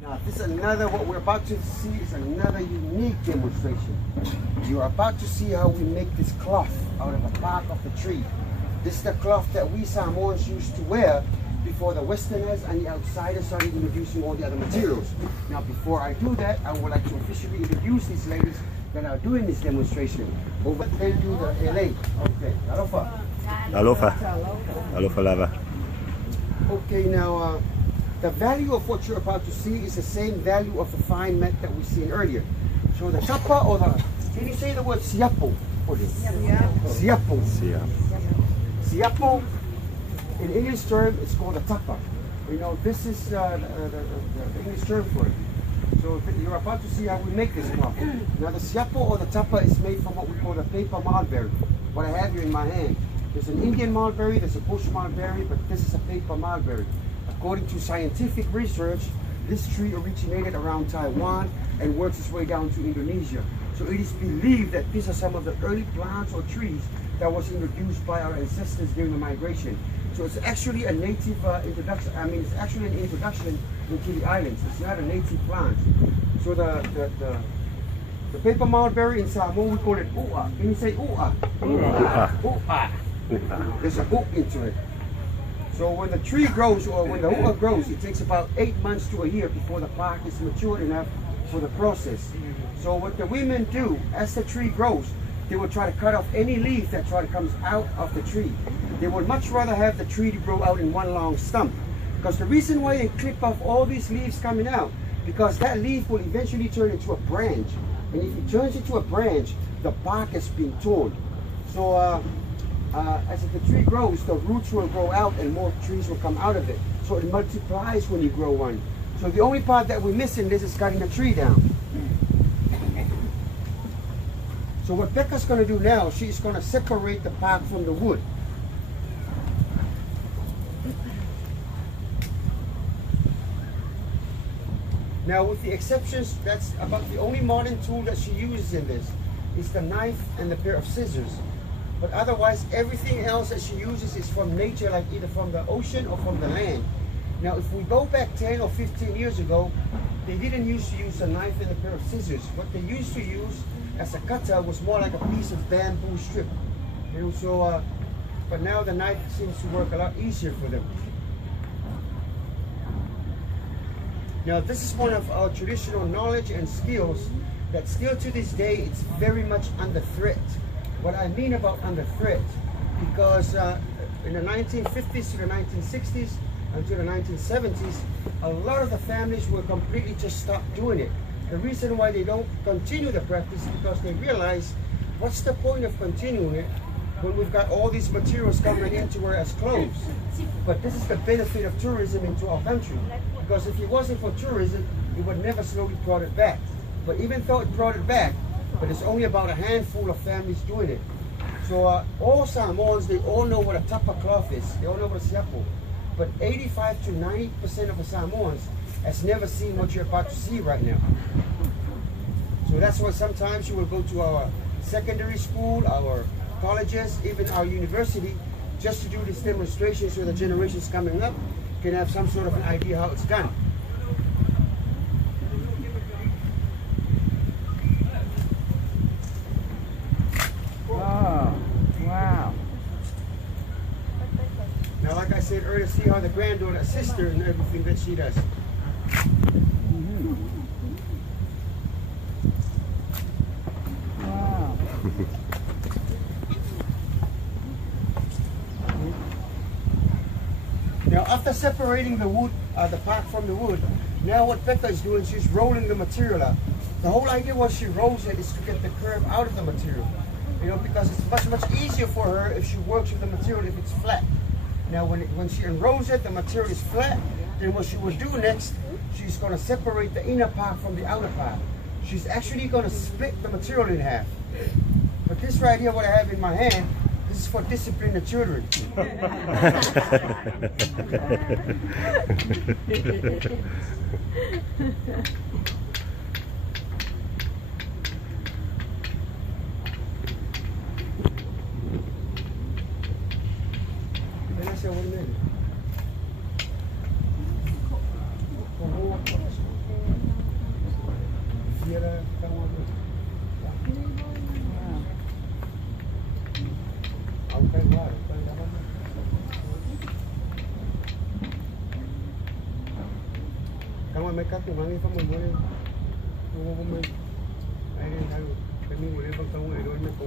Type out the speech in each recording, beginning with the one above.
Now this is another, what we're about to see is another unique demonstration. You're about to see how we make this cloth out of the bark of the tree. This is the cloth that we Samoans used to wear before the Westerners and the outsiders started introducing all the other materials. Now before I do that, I would like to officially introduce these ladies that are doing this demonstration. Over there do the LA. Okay, alofa. Alofa. Alofa lava. Okay, now the value of what you're about to see is the same value of the fine mat that we seen earlier. So the tapa or the, can you say the word siapo for this? Siapo. Siapo, in English term, it's called a tapa. You know, this is the English term for it. So you're about to see how we make this cloth. Now the siapo or the tapa is made from what we call the paper mulberry. What I have here in my hand. There's an Indian mulberry, there's a bush mulberry, but this is a paper mulberry. According to scientific research, this tree originated around Taiwan and works its way down to Indonesia. So it is believed that these are some of the early plants or trees that was introduced by our ancestors during the migration. So it's actually a native introduction. I mean, it's actually an introduction into the islands. It's not a native plant. So the paper mulberry in Samoan, we call it u'a. Can you say u'a? U'a. There's a hook into it. So when the tree grows, or when the u'a grows, it takes about 8 months to a year before the bark is mature enough for the process. So what the women do, as the tree grows, they will try to cut off any leaf that comes out of the tree. They would much rather have the tree to grow out in one long stump. Because the reason why they clip off all these leaves coming out, because that leaf will eventually turn into a branch. And if it turns into a branch, the bark is being torn. So as the tree grows, the roots will grow out and more trees will come out of it. So it multiplies when you grow one. So the only part that we miss in this is cutting the tree down. So what Becca's going to do now, she's going to separate the bark from the wood. Now with the exceptions, that's about the only modern tool that she uses in this is the knife and the pair of scissors. But otherwise, everything else that she uses is from nature, like either from the ocean or from the land. Now, if we go back 10 or 15 years ago, they didn't used to use a knife and a pair of scissors. What they used to use as a cutter was more like a piece of bamboo strip. You know, so, but now the knife seems to work a lot easier for them. Now, this is one of our traditional knowledge and skills that still to this day, it's very much under threat. What I mean about under threat, because in the 1950s to the 1960s until the 1970s, a lot of the families will completely just stop doing it. The reason why they don't continue the practice is because they realize, what's the point of continuing it when we've got all these materials coming in to wear as clothes? But this is the benefit of tourism into our country, because if it wasn't for tourism, it would never slowly brought it back. But even though it brought it back, but it's only about a handful of families doing it. So all Samoans, they all know what a tapa cloth is. They all know what a siapo. But 85 to 90% of the Samoans has never seen what you're about to see right now. So that's why sometimes you will go to our secondary school, our colleges, even our university, just to do this demonstration so the generations coming up can have some sort of an idea how it's done. Wow. Now, like I said earlier, see how the granddaughter assists her in everything that she does. Wow. Now, after separating the wood, the bark from the wood, now what Becca is doing, she's rolling the material out. The whole idea once she rolls it is to get the curve out of the material. You know, because it's much easier for her if she works with the material if it's flat. Now when she unrolls it, the material is flat, then what she will do next, she's going to separate the inner part from the outer part. She's actually going to split the material in half. But this right here, what I have in my hand, this is for disciplining the children. Tama may katungan pa mo mo. Mo mo mo. Ay ay kami mo le pag tawo ilo na ko.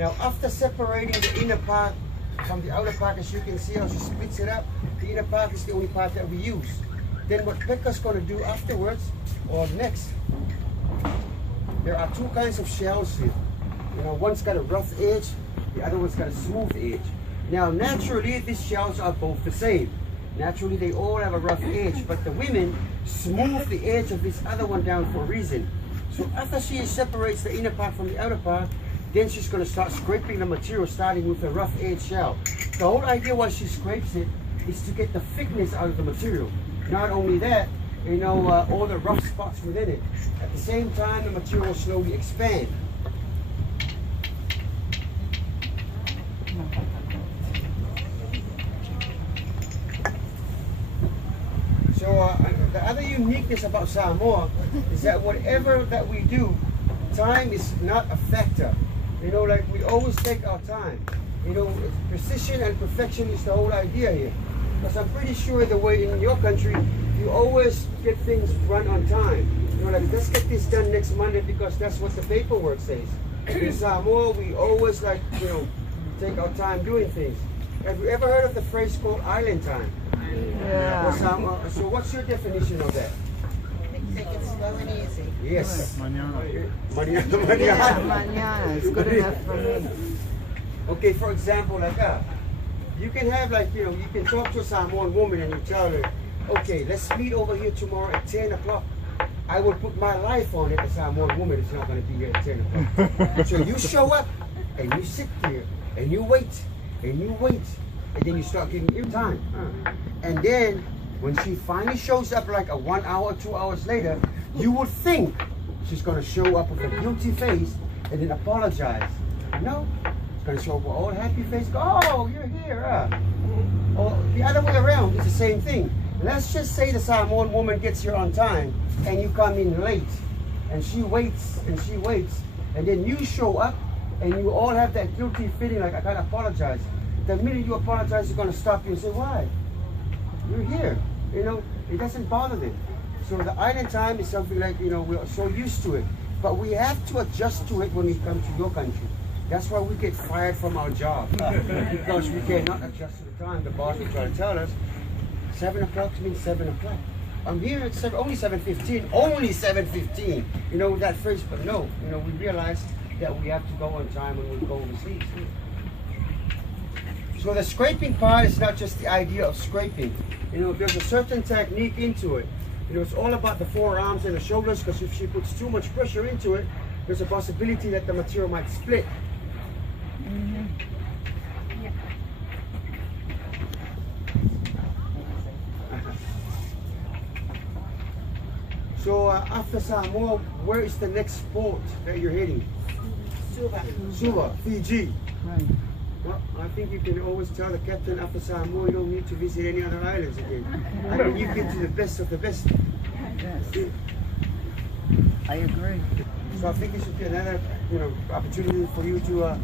Now after separating the inner part from the outer part, as you can see how she splits it up, the inner part is the only part that we use. Then what Becca's going to do afterwards, or next, there are two kinds of shells here. You know, one's got a rough edge, the other one's got a smooth edge. Now naturally these shells are both the same. Naturally they all have a rough edge, but the women smooth the edge of this other one down for a reason. So after she separates the inner part from the outer part, then she's going to start scraping the material, starting with the rough edge shell. The whole idea why she scrapes it is to get the thickness out of the material. Not only that, you know, all the rough spots within it. At the same time, the material will slowly expand. So the other uniqueness about Samoa is that whatever that we do, time is not a factor. You know, like we always take our time. You know, precision and perfection is the whole idea here. Because I'm pretty sure the way in your country, you always get things run on time. You know, like let's get this done next Monday because that's what the paperwork says. In Samoa, we always like, you know, take our time doing things. Have you ever heard of the phrase called island time? Yeah. So what's your definition of that? Take it slow and easy. Yes. Mañana. Yeah, mañana. It's good enough for me. Okay, for example, like you can have like, you know, you can talk to a Samoan woman and you tell her, okay, let's meet over here tomorrow at 10 o'clock. I will put my life on it. The Samoan woman is not going to be here at 10 o'clock. So you show up and you sit there and you wait and you wait and then you start giving your time. And then when she finally shows up like a 1 hour, 2 hours later, you would think she's going to show up with a guilty face and then apologize. No, she's going to show up with all happy face. Go, oh, you're here. Or the other way around, it's the same thing. Let's just say the Samoan woman gets here on time and you come in late and she waits and she waits and then you show up and you all have that guilty feeling like I gotta apologize. The minute you apologize, they're gonna stop you and say, why? You're here. You know, it doesn't bother them. So the island time is something like, you know, we're so used to it. But we have to adjust to it when we come to your country. That's why we get fired from our job. Because we cannot adjust to the time. The boss will try to tell us, 7 o'clock means 7 o'clock. I'm here at only 7:15, only 7:15. You know, that phrase, but no, you know, we realize that we have to go on time when we go overseas. So the scraping part is not just the idea of scraping. You know, there's a certain technique into it. You know, it's all about the forearms and the shoulders, because if she puts too much pressure into it, there's a possibility that the material might split. Mm-hmm. Yeah. So after Samoa, where is the next port that you're heading? Suva. Suva, Fiji. Right. Well, I think you can always tell the captain after Samoa you don't need to visit any other islands again. I mean, you get to the best of the best. Yes. I agree. So I think it should be another, you know, opportunity for you to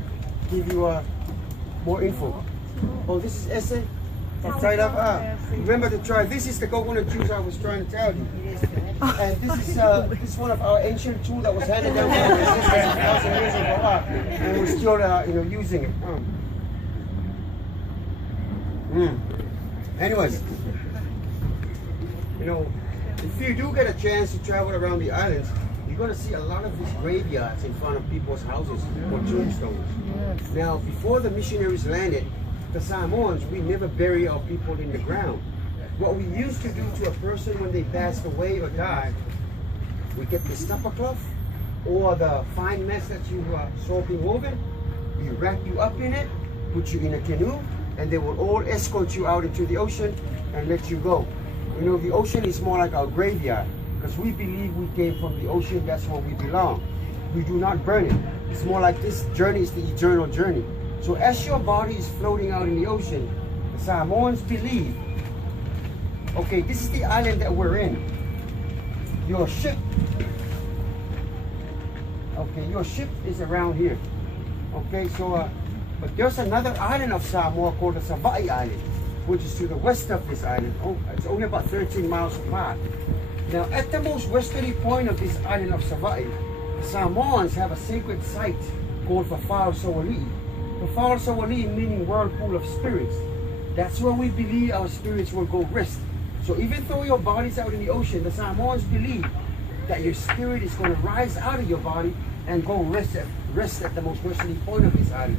give you more info. Oh, this is Ese. Tied up. Remember to try. This is the coconut juice I was trying to tell you. And this is one of our ancient tools that was handed down by our ancestors 1,000 years ago, and we're still, you know, using it. Anyways, you know, if you do get a chance to travel around the islands, you're going to see a lot of these graveyards in front of people's houses or tombstones. Yes. Now, before the missionaries landed, the Samoans, we never bury our people in the ground. What we used to do to a person when they passed away or died, we get the stopper cloth or the fine mess that you saw being woven, we wrap you up in it, put you in a canoe, and they will all escort you out into the ocean and let you go. You know, the ocean is more like our graveyard, because we believe we came from the ocean, that's where we belong. We do not burn it. It's more like this journey is the eternal journey. So as your body is floating out in the ocean, the Samoans believe, okay, this is the island that we're in. Your ship, okay, your ship is around here. Okay, so But there's another island of Samoa called the Sava'i Island, which is to the west of this island. Oh, it's only about 13 miles apart. Now, at the most westerly point of this island of Sava'i, the Samoans have a sacred site called Fafao Sawali. Fafao Sawali meaning whirlpool of spirits. That's where we believe our spirits will go rest. So even though your body's out in the ocean, the Samoans believe that your spirit is going to rise out of your body and go rest at the most westerly point of this island.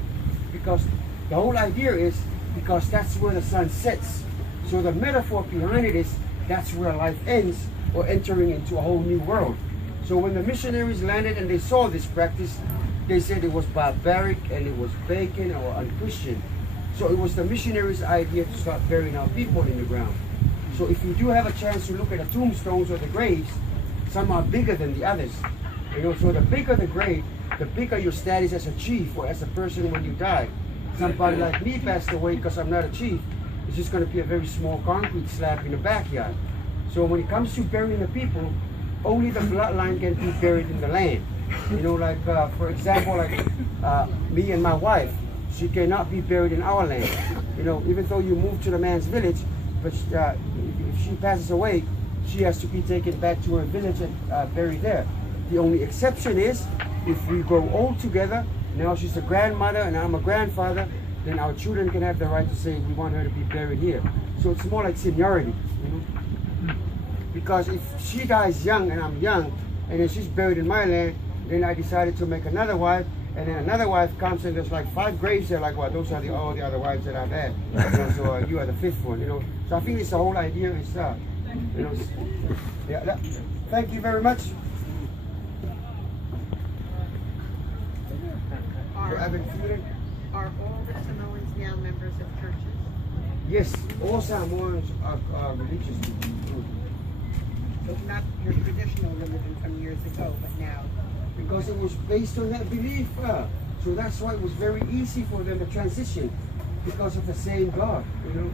Because the whole idea is because that's where the sun sets. So the metaphor behind it is that's where life ends or entering into a whole new world. So when the missionaries landed and they saw this practice, they said it was barbaric and it was pagan or unchristian. So it was the missionaries' idea to start burying our people in the ground. So if you do have a chance to look at the tombstones or the graves, some are bigger than the others. You know, so the bigger the grave, the bigger your status as a chief or as a person when you die. Somebody like me passed away because I'm not a chief. It's just going to be a very small concrete slab in the backyard. So when it comes to burying the people, only the bloodline can be buried in the land. You know, like for example, like me and my wife, she cannot be buried in our land. You know, even though you move to the man's village, but if she passes away, she has to be taken back to her village and buried there. The only exception is if we grow old together, now she's a grandmother and I'm a grandfather, then our children can have the right to say we want her to be buried here. So it's more like seniority, you know? Because if she dies young and I'm young, and then she's buried in my land, then I decided to make another wife, and then another wife comes and there's like 5 graves there, like, well, those are all the other wives that I've had. You know, so you are the 5th one, you know. So I think it's the whole idea is, you know, yeah. Thank you very much. Are all the Samoans now members of churches? Yes, all Samoans are religious people. So not your traditional religion from years ago, but now. Because it was based on that belief. So that's why it was very easy for them to transition, because of the same God, you know.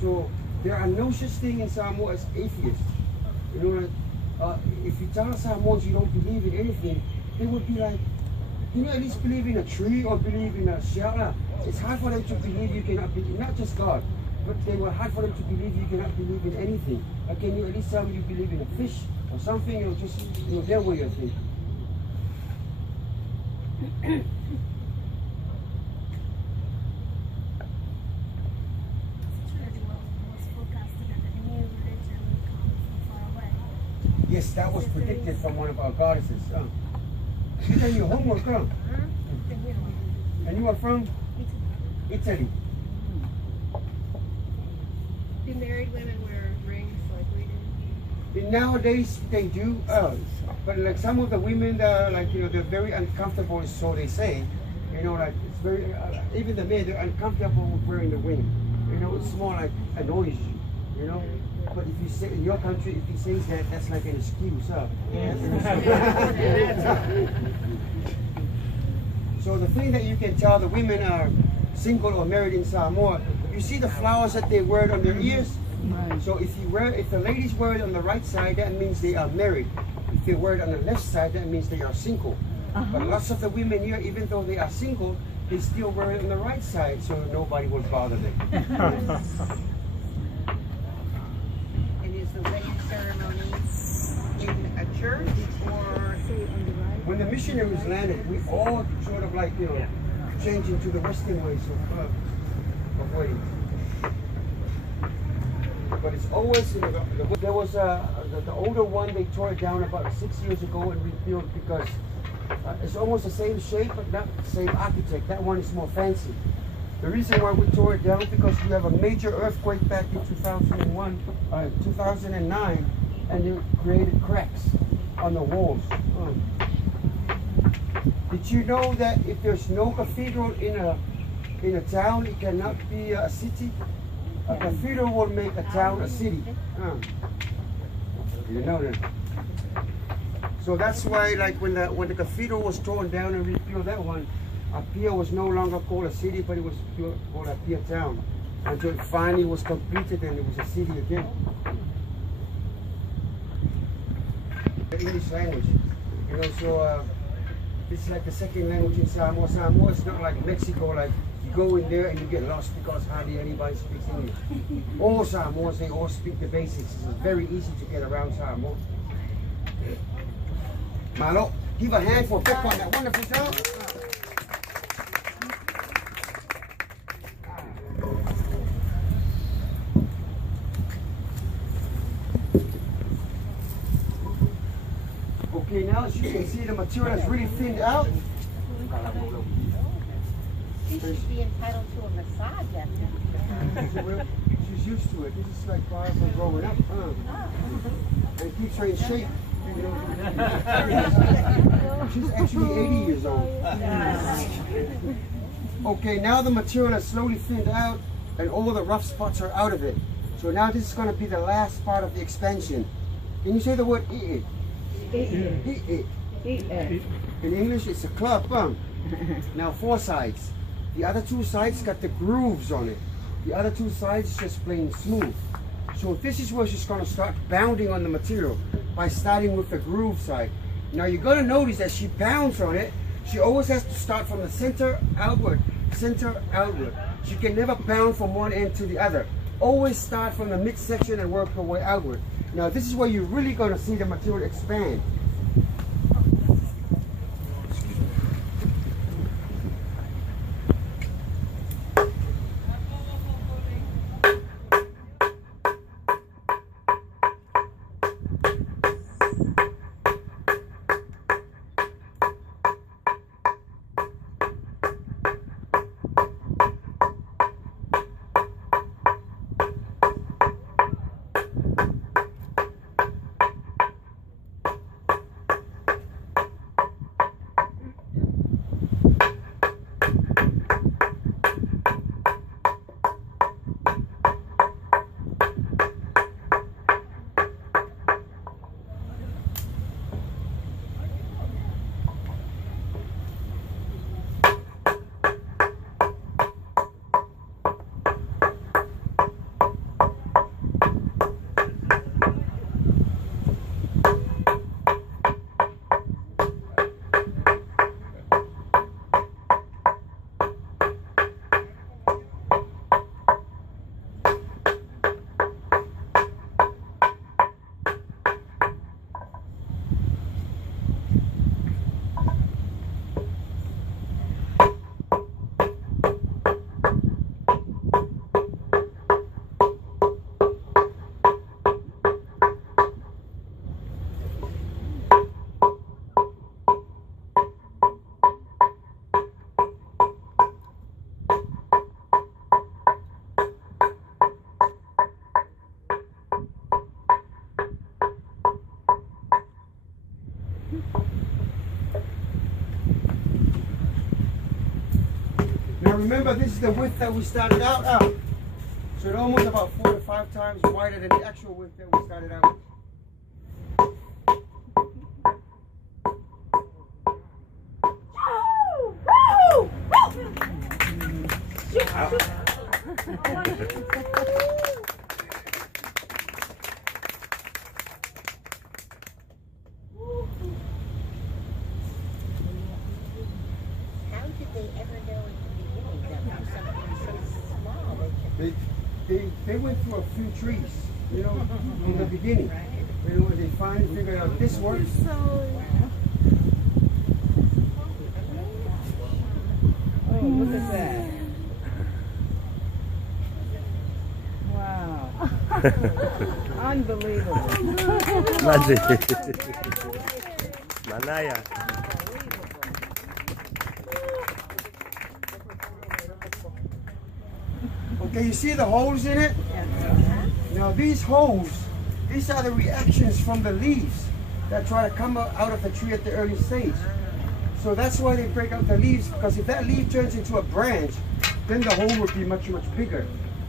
So there are no such thing in Samoa as atheists. You know, like, if you tell Samoans you don't believe in anything, they would be like, you know, at least believe in a tree or believe in a shelter. It's hard for them to believe you cannot believe, not just God, but they were hard for them to believe you cannot believe in anything. Like, can you at least tell me you believe in a fish or something, or just, you know, their way of thinking. Yes, that was predicted from one of our goddesses. You did your homework, huh? And you are from? Italy. Do married women wear rings like we do? Nowadays they do, but like some of the women that are like, you know, they're very uncomfortable, so they say. You know, like it's very, even the men, they're uncomfortable with wearing the ring. You know, it's more like annoys you, you know. But if you say in your country, if he says that, that's like an excuse, huh? So the thing that you can tell the women are single or married in Samoa, you see the flowers that they wear on their ears? So if the ladies wear it on the right side, that means they are married. If they wear it on the left side, that means they are single. But lots of the women here, even though they are single, they still wear it on the right side, so nobody will bother them. And is the wedding ceremony in a church or? When the missionaries landed, we all sort of like, you know, changed into the Western ways of wedding. But it's always, you know, there was the older one, they tore it down about 6 years ago and rebuilt because it's almost the same shape, but not the same architect. That one is more fancy. The reason why we tore it down is because we have a major earthquake back in 2009, and it created cracks on the walls. Did you know that if there's no cathedral in a town, it cannot be a city? A cathedral will make a town a city. You know that. So that's why, like when the cathedral was torn down and rebuilt, that one, Apia was no longer called a city, but it was called Apia town, until it finally was completed and it was a city again. The English language, you know. So this is like the second language in Samoa. Samoa is not like Mexico, like go in there and you get lost because hardly anybody speaks English. All Samoans, they all speak the basics. It's very easy to get around Samoa. Malo, give a hand for Peppa on that wonderful job. Okay, now as you can see, the material is really thinned out. She should be entitled to a massage after. She's used to it. This is like part of her growing up. And it keeps her in shape. You know. She's actually 80 years old. Okay, now the material is slowly thinned out and all the rough spots are out of it. So now this is going to be the last part of the expansion. Can you say the word eat it? In English, it's a club. Now 4 sides. The other 2 sides got the grooves on it. The other 2 sides just plain smooth. So this is where she's going to start bounding on the material by starting with the groove side. Now you're going to notice that she pounds on it. She always has to start from the center outward, center outward. She can never pound from one end to the other. Always start from the midsection and work her way outward. Now this is where you're really going to see the material expand. Now remember, this is the width that we started out at. So it's almost about 4 to 5 times wider than the actual width that we started out with. They went through a few trees, you know, in the beginning. You know, they finally figured out this works. Oh, look at that. Wow. Unbelievable. Manaya. Okay, you see the holes in it? Now these holes, these are the reactions from the leaves that try to come out of the tree at the early stage. So that's why they break out the leaves, because if that leaf turns into a branch, then the hole would be much, much bigger.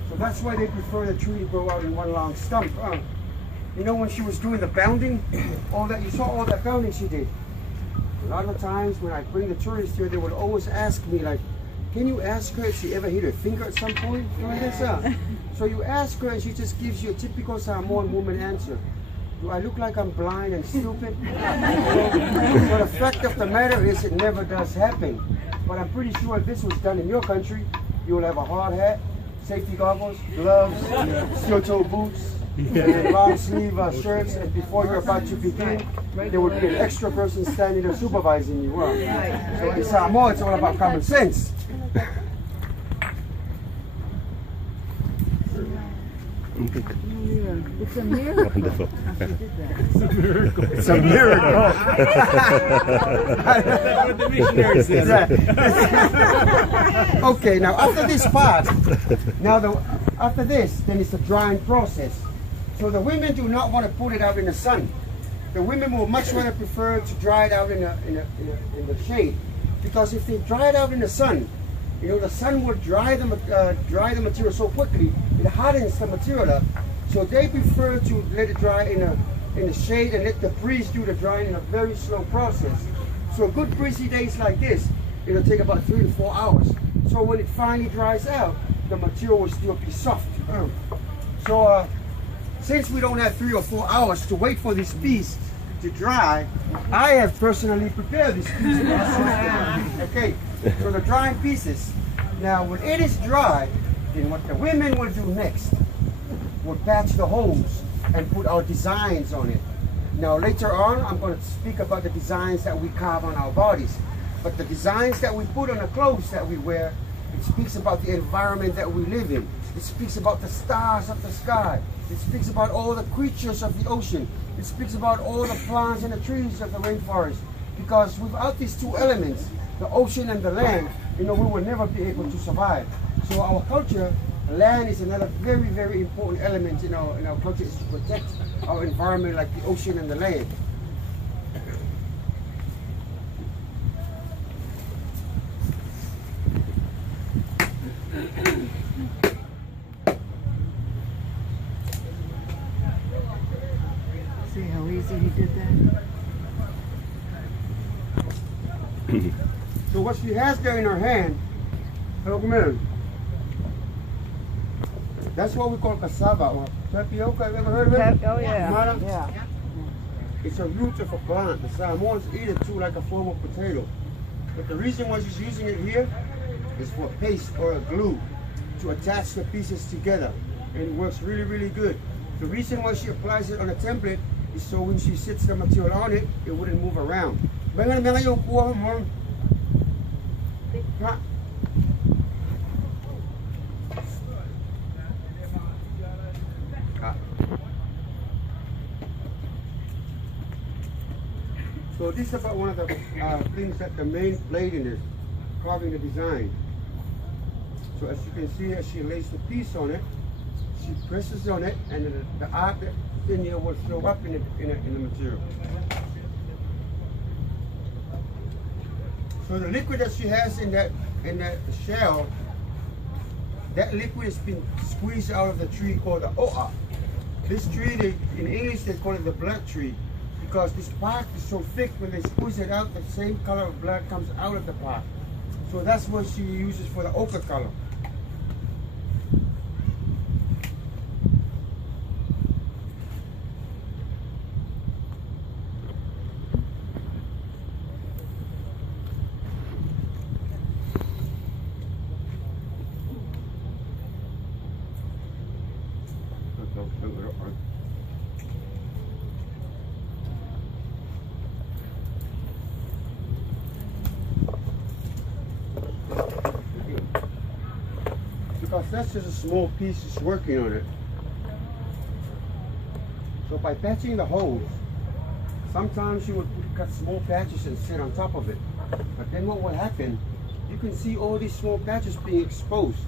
So that's why they prefer the tree to grow out in one long stump. You know, when she was doing the bounding, all that, you saw all that bounding she did. A lot of times when I bring the tourists here, they would always ask me, like, can you ask her if she ever hit her finger at some point? Like this, So you ask her and she just gives you a typical Samoan woman answer. Do I look like I'm blind and stupid? But the fact of the matter is it never does happen. But I'm pretty sure if this was done in your country, you'll have a hard hat, safety goggles, gloves, steel-toe boots, and long sleeve shirts. And before you're about to begin, there would be an extra person standing there supervising you. So in Samoa, it's all about common sense. It's a miracle. It's a miracle. That's what the missionary says. Okay, now after this part, after this, then it's a drying process. So the women do not want to put it out in the sun. The women will much rather prefer to dry it out in the shade, because if they dry it out in the sun, you know, the sun will dry the material so quickly, it hardens the material up. So they prefer to let it dry in the shade and let the breeze do the drying in a very slow process. So good breezy days like this, it'll take about 3 to 4 hours. So when it finally dries out, the material will still be soft. So since we don't have 3 or 4 hours to wait for this piece to dry, I have personally prepared this piece. Okay, so the drying pieces. Now when it is dry, then what the women will do next, we'll patch the holes and put our designs on it. Now later on, I'm going to speak about the designs that we carve on our bodies. But the designs that we put on the clothes that we wear, it speaks about the environment that we live in. It speaks about the stars of the sky. It speaks about all the creatures of the ocean. It speaks about all the plants and the trees of the rainforest. Because without these two elements, the ocean and the land, you know, we will never be able to survive. So our culture, land is another very, very important element in our culture, is to protect our environment like the ocean and the land. See how easy he did that? So what she has there in her hand, look, man, that's what we call cassava or tapioca. Have you ever heard of it? Oh yeah. Mara? Yeah. It's a root of a plant. The Samoans eat it too, like a form of potato. But the reason why she's using it here is for paste or a glue to attach the pieces together. And it works really, really good. The reason why she applies it on a template is so when she sits the material on it, it wouldn't move around. So this is about one of the things that the main blade in is, carving the design. So as you can see, as she lays the piece on it, she presses on it, and the art in here will show up in the material. So the liquid that she has in that shell, that liquid has been squeezed out of the tree called the oa. This tree, in English, they call it the blood tree, because this bark is so thick, when they squeeze it out, the same color of blood comes out of the bark. So that's what she uses for the ochre color. Because that's just a small piece that's working on it. So by patching the holes, sometimes you would cut small patches and sit on top of it. But then what will happen, you can see all these small patches being exposed.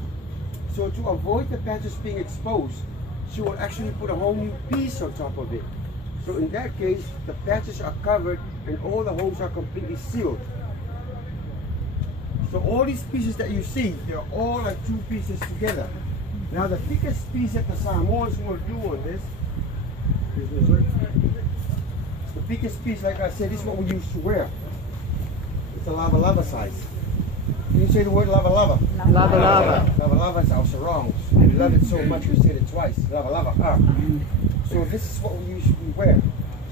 So to avoid the patches being exposed, she will actually put a whole new piece on top of it. So in that case, the patches are covered and all the holes are completely sealed. So all these pieces that you see, they're all like two pieces together. Now the thickest piece that the Samoans will do on this, the biggest piece, like I said, is what we used to wear. It's a lava lava size. Can you say the word lava lava? Lava lava. Lava lava is our sarongs. We love it so much we said it twice. Lava lava. So this is what we usually wear.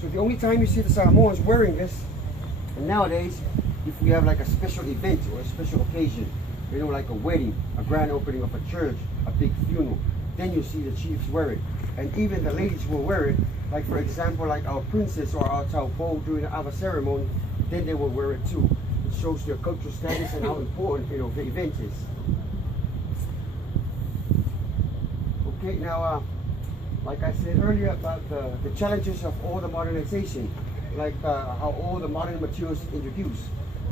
So the only time you see the Samoans wearing this, and nowadays, if we have like a special event or a special occasion, you know, like a wedding, a grand opening of a church, a big funeral. Then you see the chiefs wear it. And even the ladies will wear it, like for example, like our princess or our taupo during the Ava ceremony, then they will wear it too. It shows their cultural status and how important, you know, the event is. Okay, now, like I said earlier about the challenges of all the modernization, like how all the modern materials introduced.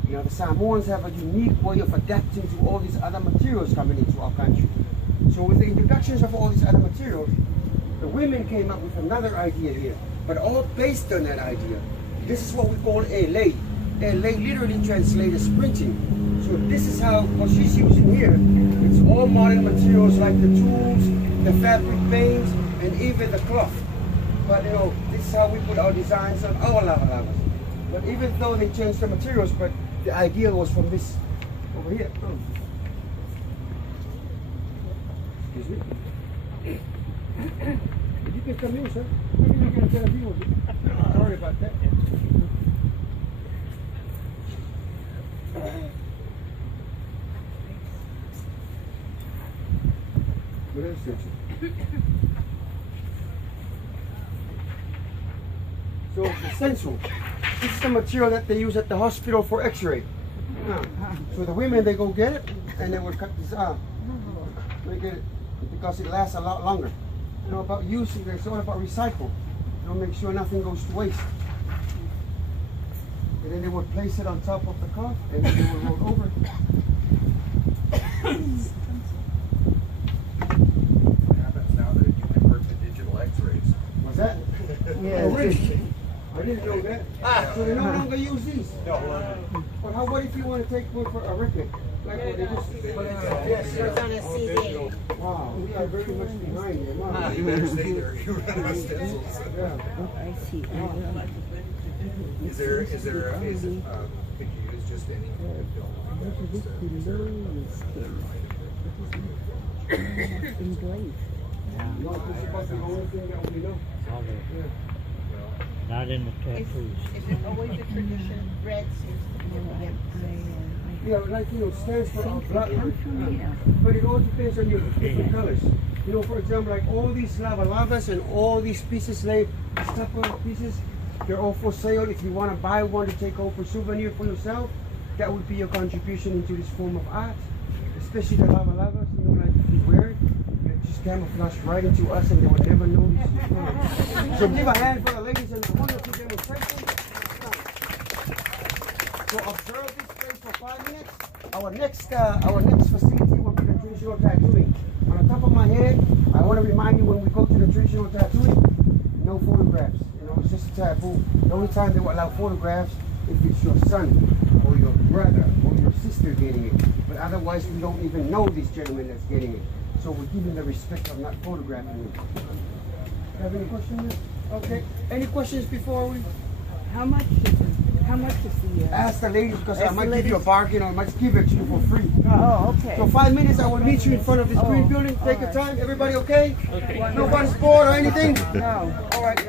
You know, the Samoans have a unique way of adapting to all these other materials coming into our country. So with the introductions of all these other materials, the women came up with another idea here, but all based on that idea. This is what we call a lei. A lei literally translated as printing. So this is how, what she's using here, it's all modern materials like the tools, the fabric paints, and even the cloth. But you know, this is how we put our designs on our lava lavas. But even though they changed the materials, but the idea was from this over here. Oh. Excuse me. You can come in, sir. Maybe you can tell people. Sorry about that. What else is it? So the stencil. This is the material that they use at the hospital for X-ray. So the women, they go get it and they will cut this out. They get it because it lasts a lot longer. You know about using it, it's all about recycle. You know, make sure nothing goes to waste. And then they would place it on top of the cloth and then they would roll over. What happens now that you convert to digital X-rays? What's that? Yes. Oh, really? I didn't know that. So they no longer use these. No. But how? What if you want to take one for a record? Like what they just. Yes, it's on a CD. Wow, we are very much behind here. Wow. You better stay there. You run out of stencils. Yeah. I see. Is there could you use just any film? Engraved. No, this is about the only thing that we know. Yeah. Not in the Is tattoos. it always a tradition? Red seems to be the Yeah, like, you know, stands for our blood. Come from here. But it all depends on your different colors. You know, for example, like all these lava lavas and all these pieces, like stucco pieces, they're all for sale. If you want to buy one to take home for souvenir for yourself, that would be your contribution into this form of art. Especially the lava lavas, you know, like if you wear it, it just camouflage right into us and they would never notice. So give a hand for the ladies and the wonderful demonstration. So observe this place for 5 minutes. Our next facility will be the traditional tattooing. On the top of my head, I want to remind you when we go to the traditional tattooing, no photographs. You know, it's just a taboo. The only time they will allow photographs if it's your son or your brother or your sister getting it. But otherwise, we don't even know this gentleman that's getting it. So we're giving the respect of not photographing him. Have any questions? Okay. Any questions before we? How much is the Ask the ladies because I Ask the might give you a ladies. bargain or I might give it to you for free. Oh, okay. So 5 minutes, I will meet you in front of this green building. Take your time. Everybody okay? Nobody's bored or anything? No. All right.